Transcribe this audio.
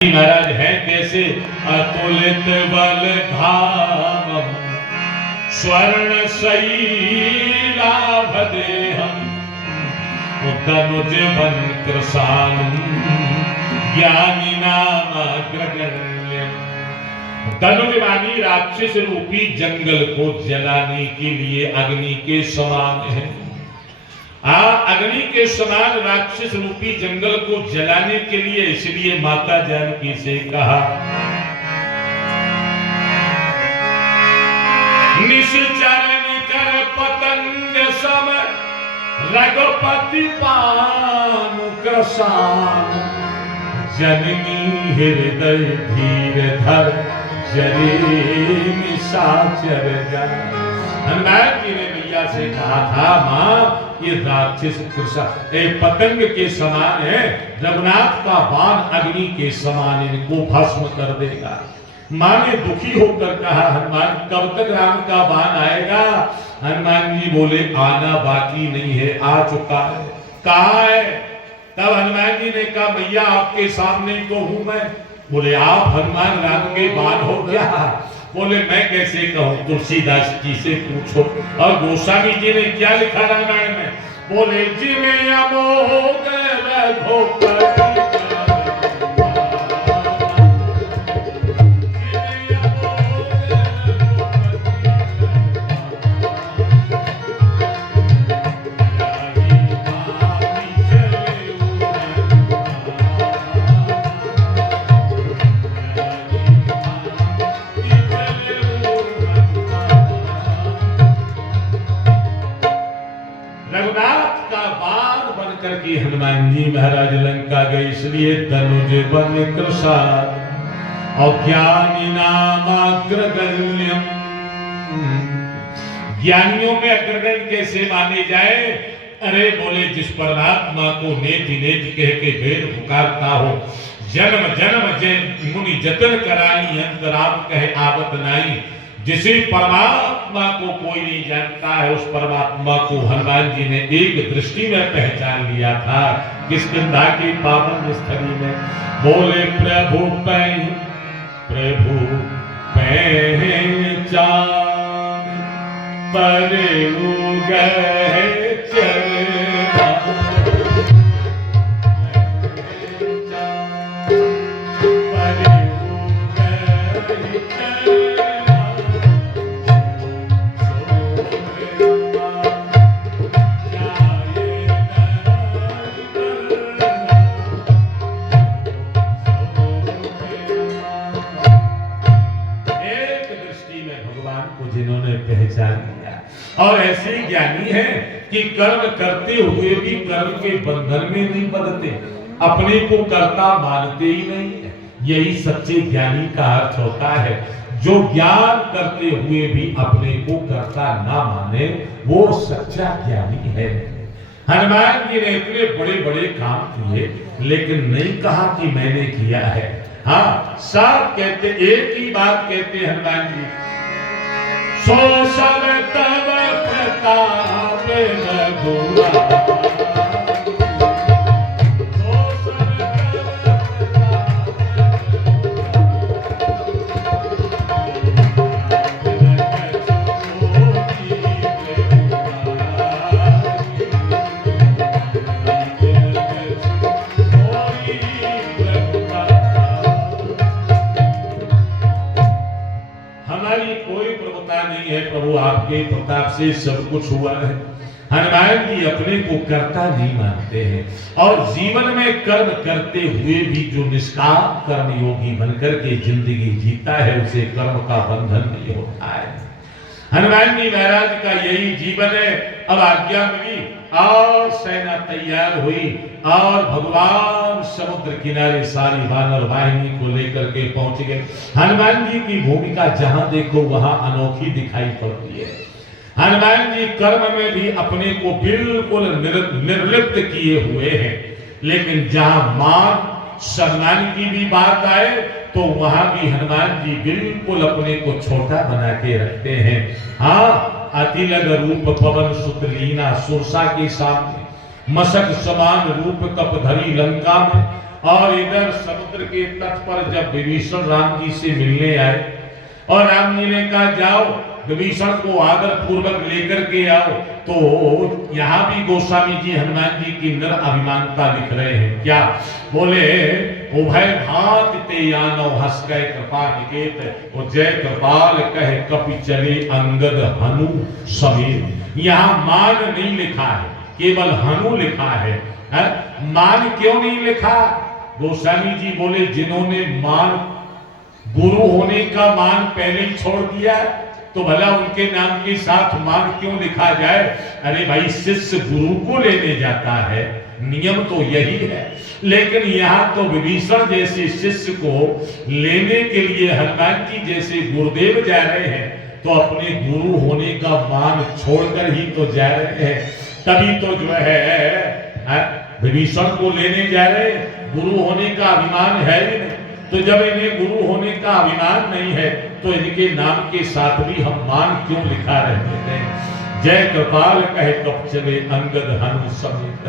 महाराज है कैसे अतुलित बल धाम स्वर्ण शैलाभदेहम तनुज बन कृशानम ज्ञानी नामग्रगण्यम। तनुजवानी राक्षस रूपी जंगल को जलाने के लिए अग्नि के समान है। अग्नि के समान राक्षस रूपी जंगल को जलाने के लिए इसलिए माता जानकी से कहा, निश्चर निकर पतंग सम रघुपति पानुग्रसान जननी हृदय धीर धर जरे निशाचर जान। हनुमान जी ने मैया से कहा था, मां ये राक्षस कृषा पतंग के समान है, रघुनाथ का बाण अग्नि के समान इनको भस्म कर देगा। मां ने दुखी होकर कहा, हनुमान कब तक राम का बाण आएगा? हनुमान जी बोले, आना बाकी नहीं है, आ चुका है। कहाँ है? तब हनुमान जी ने कहा, मैया आपके सामने तो हूं मैं। बोले, आप हनुमान राम के बाण हो क्या? बोले, मैं कैसे कहूं, तुलसीदास जी से पूछो। और गोस्वामी जी ने क्या लिखा रामायण में? बोले, जिन्हें अमोघ रघुपति करके हनुमान जी महाराज लंका गए। इसलिए तनुज बन कृशान और ज्ञानी नामग्रगण्यम। ज्ञानियों में अग्रगण्य कैसे माने जाए? अरे बोले, जिस परमात्मा को नेति नेति कह के वेद पुकारता हो, जन्म जन्म मुनि जतन कराई अंतराम कहे आवत नाई। जिसे परमात्मा को कोई नहीं जानता है, उस परमात्मा को हनुमान जी ने एक दृष्टि में पहचान लिया था। किस गंगा की पावन स्थली में? बोले, प्रभु पहचान पर उगए चरना। और ऐसे ज्ञानी है कि कर्म करते हुए भी कर्म के बंधन में नहीं बंधते, अपने को कर्ता मानते ही नहीं है। यही सच्चे ज्ञानी का अर्थ होता है। जो ज्ञान करते हुए भी अपने को कर्ता ना माने, वो सच्चा ज्ञानी है। हनुमान जी ने इतने बड़े बड़े काम किए, लेकिन नहीं कहा कि मैंने किया है। हाँ, सब कहते, एक ही बात कहते हनुमान जी, सो सब तब प्रताप रघुरा। प्रभु आपके प्रताप से सब कुछ हुआ है। हनुमान जी अपने को कर्ता नहीं मानते हैं और जीवन में कर्म करते हुए भी जो निष्काम कर्मयोगी बनकर के जिंदगी जीता है, उसे कर्म का बंधन नहीं होता है। हनुमान जी महाराज का यही जीवन है। अब आज्ञा मिली और सेना तैयार हुई और भगवान समुद्र किनारे सारी वानर वाहिनी को लेकर के पहुंच गए। हनुमान जी की भूमिका जहां देखो वहां अनोखी दिखाई पड़ती है। हनुमान जी कर्म में भी अपने को बिल्कुल निर्लिप्त किए हुए हैं, लेकिन जहां मान सम्मान की भी बात आए तो वहां भी हनुमान जी बिल्कुल अपने को छोटा बना के रखते हैं। हाँ, अतिलग रूप पवन सुतलीना सुरसा के सामने मशक समान रूप कप धरी लंका में और इधर समुद्र के तट पर जब विभीषण राम जी से मिलने आए और राम जी ने कहा जाओ विभीषण को आदर पूर्वक लेकर के आओ, तो यहाँ भी गोस्वामी जी हनुमान जी की नर अभिमानता लिख रहे हैं। क्या बोले, उभय भात ते यानो हस कह कृपा निकेत, वो जय कृपाल कह कपि चले अंगद हनु समेत। यहाँ मान नहीं लिखा है, केवल हनु लिखा है। मान क्यों नहीं लिखा? गोस्वामी जी बोले जिन्होंने मान गुरु होने का मान पहले ही छोड़ दिया तो भला उनके नाम के साथ मान क्यों लिखा जाए? अरे भाई, शिष्य गुरु को लेने जाता है, नियम तो यही है। लेकिन यहाँ तो विभीषण जैसे शिष्य को लेने के लिए हनुमान जी जैसे गुरुदेव जा रहे हैं, तो अपने गुरु होने का मान छोड़कर ही तो जा रहे हैं। तभी तो जो है विभीषण को लेने जा रहे हैं, गुरु होने का अभिमान है ही नहीं। तो जब इन्हें गुरु होने का अभिमान नहीं है तो इनके नाम के साथ भी हम मान क्यों लिखा रहते हैं? जय कृपाल कहे कब चले अंगद हनु समेत।